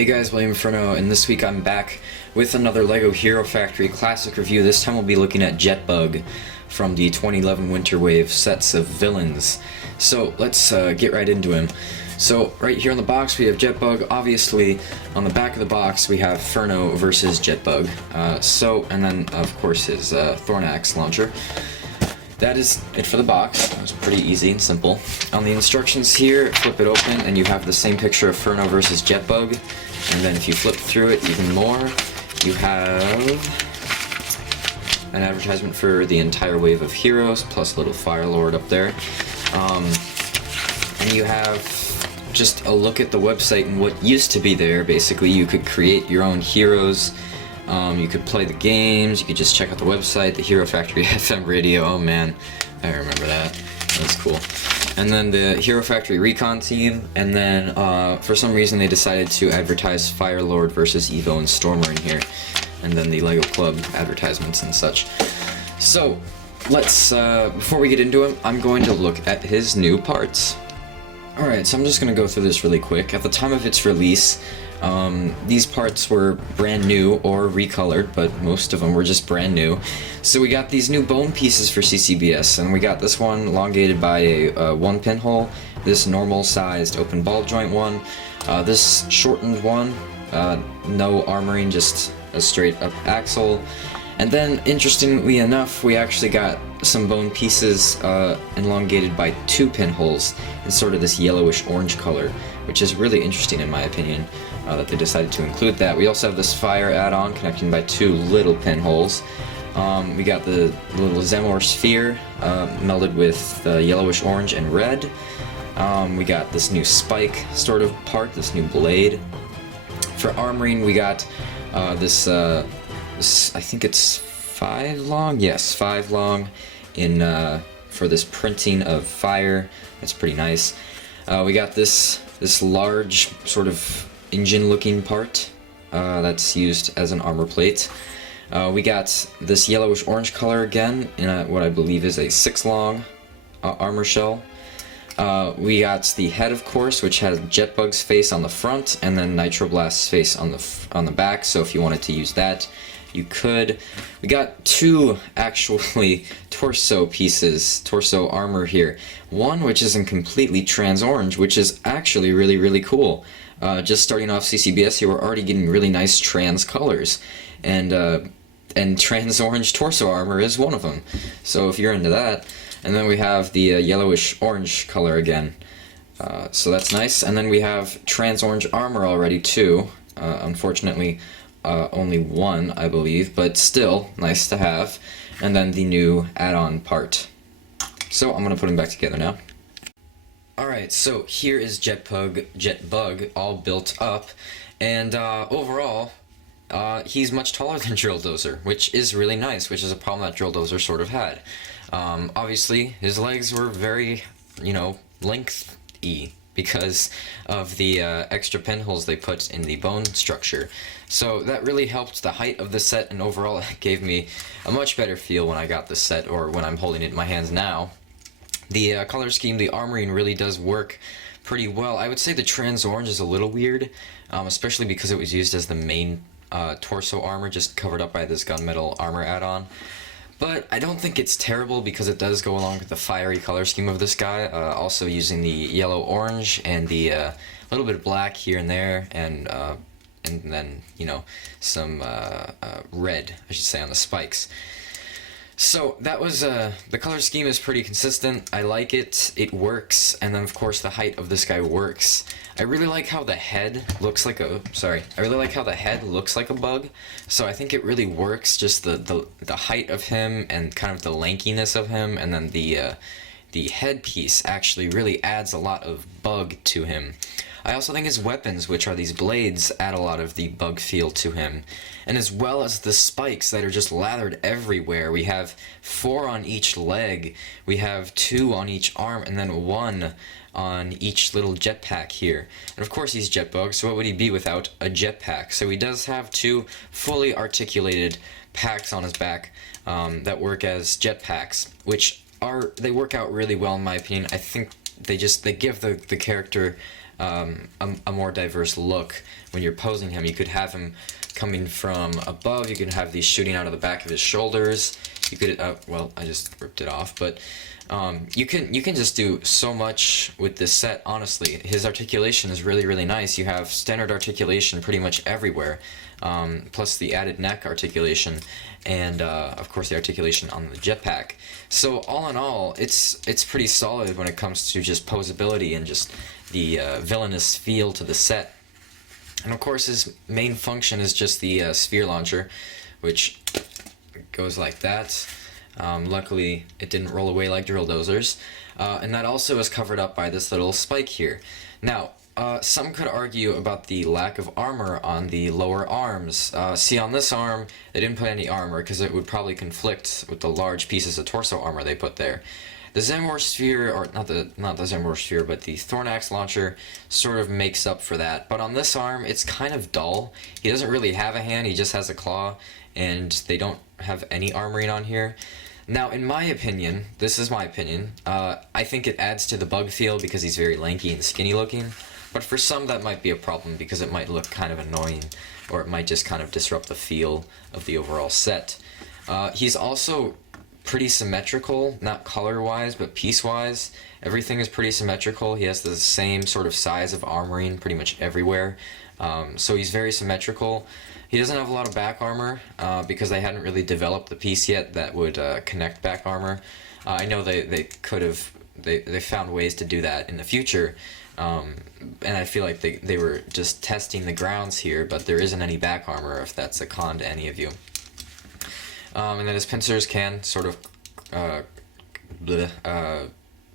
Hey guys, William Furno, and this week I'm back with another LEGO Hero Factory Classic review. This time we'll be looking at Jetbug from the 2011 Winter Wave sets of villains. So let's get right into him. So right here on the box we have Jetbug. Obviously on the back of the box we have Furno versus Jetbug. And then of course his Thornax launcher. That is it for the box. It was pretty easy and simple. On the instructions here, flip it open and you have the same picture of Furno versus Jetbug. And then if you flip through it even more, you have an advertisement for the entire wave of heroes, plus a little Fire Lord up there. And you have just a look at the website and what used to be there. Basically, you could create your own heroes. You could play the games, you could just check out the website, the Hero Factory FM radio, oh man, I remember that, that's cool. And then the Hero Factory Recon team, and then for some reason they decided to advertise Fire Lord versus Evo and Stormer in here, and then the LEGO Club advertisements and such. So, let's, before we get into him, I'm going to look at his new parts. Alright, so I'm just going to go through this really quick. At the time of its release, these parts were brand new or recolored, but most of them were just brand new. So we got these new bone pieces for CCBS, and we got this one elongated by a one pinhole, this normal sized open ball joint one, this shortened one, no armoring, just a straight up axle. And then, interestingly enough, we actually got some bone pieces elongated by two pinholes in sort of this yellowish orange color, which is really interesting in my opinion, that they decided to include that. We also have this fire add-on connecting by two little pinholes. We got the little Zemor sphere melded with yellowish orange and red. We got this new spike sort of part, this new blade. For armoring, we got this, I think it's 5 long? Yes, 5 long in for this printing of fire. That's pretty nice. We got this large sort of engine-looking part that's used as an armor plate. We got this yellowish-orange color again in what I believe is a 6 long armor shell. We got the head, of course, which has Jetbug's face on the front and then Nitroblast's face on the back. So if you wanted to use that, you could. We got two actually torso pieces, torso armor here. One which is in completely trans orange, which is actually really cool. Just starting off CCBS, you were already getting really nice trans colors, and trans orange torso armor is one of them. So if you're into that, and then we have the yellowish orange color again. So that's nice. And then we have trans orange armor already too. Unfortunately, only one, I believe, but still nice to have. And then the new add-on part. So I'm gonna put them back together now. Alright, so here is Jetbug all built up, and overall, he's much taller than Drill Dozer, which is really nice, which is a problem that Drill Dozer sort of had. Obviously, his legs were very, lengthy because of the extra pinholes they put in the bone structure. So that really helped the height of the set, and overall it gave me a much better feel when I got the set, or when I'm holding it in my hands now. The color scheme, the armoring really does work pretty well. I would say the trans orange is a little weird, especially because it was used as the main torso armor, just covered up by this gunmetal armor add-on. But I don't think it's terrible because it does go along with the fiery color scheme of this guy, also using the yellow-orange and the little bit of black here and there, and then, some red, I should say, on the spikes. So that was, the color scheme is pretty consistent. I like it, it works, and then of course the height of this guy works. I really like how the head looks like a, I really like how the head looks like a bug, so I think it really works, just the height of him and kind of the lankiness of him, and then the headpiece actually really adds a lot of bug to him. I also think his weapons, which are these blades, add a lot of the bug feel to him. And as well as the spikes that are just lathered everywhere. We have 4 on each leg, we have 2 on each arm, and then 1 on each little jetpack here. And of course he's Jetbug, so what would he be without a jetpack? So he does have 2 fully articulated packs on his back that work as jetpacks, which they work out really well in my opinion. I think they give the character a more diverse look when you're posing him. You could have him coming from above, you can have these shooting out of the back of his shoulders, you could, well, I just ripped it off, but you can just do so much with this set, honestly. His articulation is really, really nice. You have standard articulation pretty much everywhere, plus the added neck articulation, and of course the articulation on the jetpack. So all in all, it's pretty solid when it comes to just posability and just the villainous feel to the set. And of course his main function is just the sphere launcher, which goes like that. Luckily it didn't roll away like drill dozers, and that also is covered up by this little spike here. Now some could argue about the lack of armor on the lower arms. See, on this arm they didn't put any armor because it would probably conflict with the large pieces of torso armor they put there. The Zemor sphere, or not the Zemor sphere, but the Thornax launcher sort of makes up for that. But on this arm, it's kind of dull. He doesn't really have a hand, he just has a claw, and they don't have any armoring on here. Now, in my opinion, this is my opinion, I think it adds to the bug feel because he's very lanky and skinny looking. But for some, that might be a problem because it might look kind of annoying, or it might just kind of disrupt the feel of the overall set. He's also pretty symmetrical, not color-wise, but piece-wise. Everything is pretty symmetrical. He has the same sort of size of armoring pretty much everywhere. So he's very symmetrical. He doesn't have a lot of back armor because they hadn't really developed the piece yet that would connect back armor. I know they could have, they found ways to do that in the future. And I feel like they were just testing the grounds here, but there isn't any back armor if that's a con to any of you. And then his pincers can sort of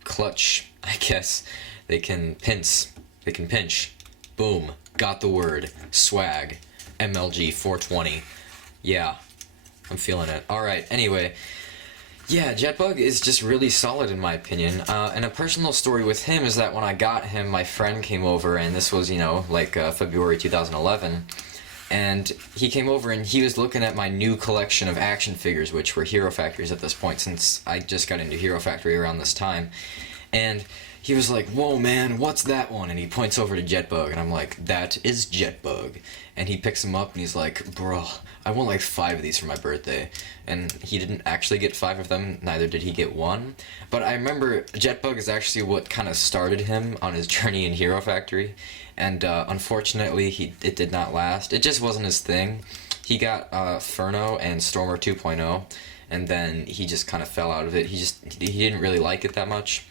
clutch, I guess. They can pinch. They can pinch. Boom. Got the word. Swag. MLG 420. Yeah. I'm feeling it. Alright, anyway. Yeah, Jetbug is just really solid in my opinion. And a personal story with him is that when I got him, my friend came over, and this was, you know, like February 2011. And he came over and he was looking at my new collection of action figures, which were Hero Factories at this point, since I just got into Hero Factory around this time. And he was like, "Whoa, man, what's that one?" And he points over to Jetbug, and I'm like, "That is Jetbug." And he picks him up, and he's like, "Bro, I want like 5 of these for my birthday." And he didn't actually get 5 of them, neither did he get 1. But I remember Jetbug is actually what kind of started him on his journey in Hero Factory. And unfortunately, it did not last. It just wasn't his thing. He got Furno and Stormer 2.0, and then he just kind of fell out of it. He didn't really like it that much.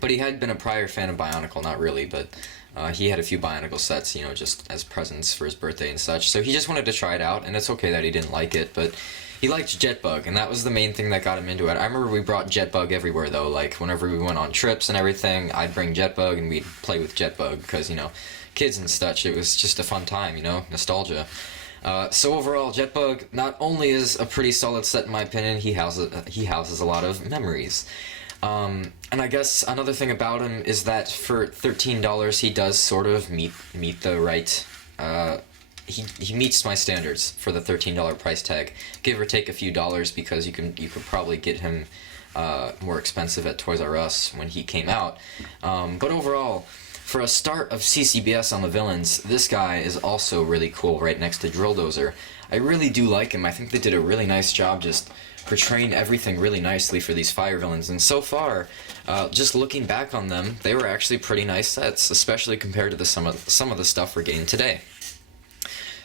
But he had been a prior fan of Bionicle, not really, but he had a few Bionicle sets, you know, just as presents for his birthday and such. So he just wanted to try it out, and it's okay that he didn't like it, but he liked Jetbug, and that was the main thing that got him into it. I remember we brought Jetbug everywhere, though. Like, whenever we went on trips and everything, I'd bring Jetbug, and we'd play with Jetbug, because, you know, kids and such, it was just a fun time, you know, nostalgia. So overall, Jetbug not only is a pretty solid set in my opinion, he houses a lot of memories. And I guess another thing about him is that for $13 he does sort of meet the right, he meets my standards for the $13 price tag, give or take a few dollars, because you could probably get him more expensive at Toys R Us when he came out. But overall, for a start of CCBS on the villains, this guy is also really cool right next to Drill Dozer. I really do like him. I think they did a really nice job just portraying everything really nicely for these fire villains, and so far, just looking back on them, they were actually pretty nice sets, especially compared to some of the stuff we're getting today.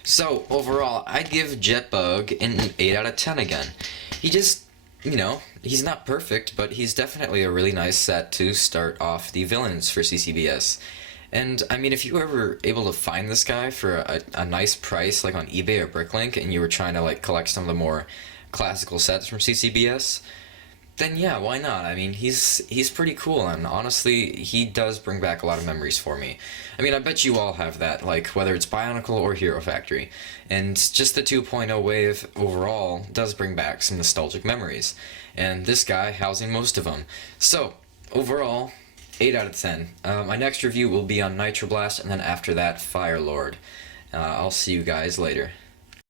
So overall, I'd give Jetbug an 8 out of 10 again. He just, you know, he's not perfect, but he's definitely a really nice set to start off the villains for CCBS. And I mean, if you were ever able to find this guy for a nice price, like on eBay or Bricklink, and you were trying to like collect some of the more classical sets from CCBS, then yeah, why not? I mean, he's pretty cool, and honestly, he does bring back a lot of memories for me. I mean, I bet you all have that, like, whether it's Bionicle or Hero Factory, and just the 2.0 wave overall does bring back some nostalgic memories, and this guy housing most of them. So, overall, 8 out of 10. My next review will be on Nitro Blast, and then after that, Fire Lord. I'll see you guys later.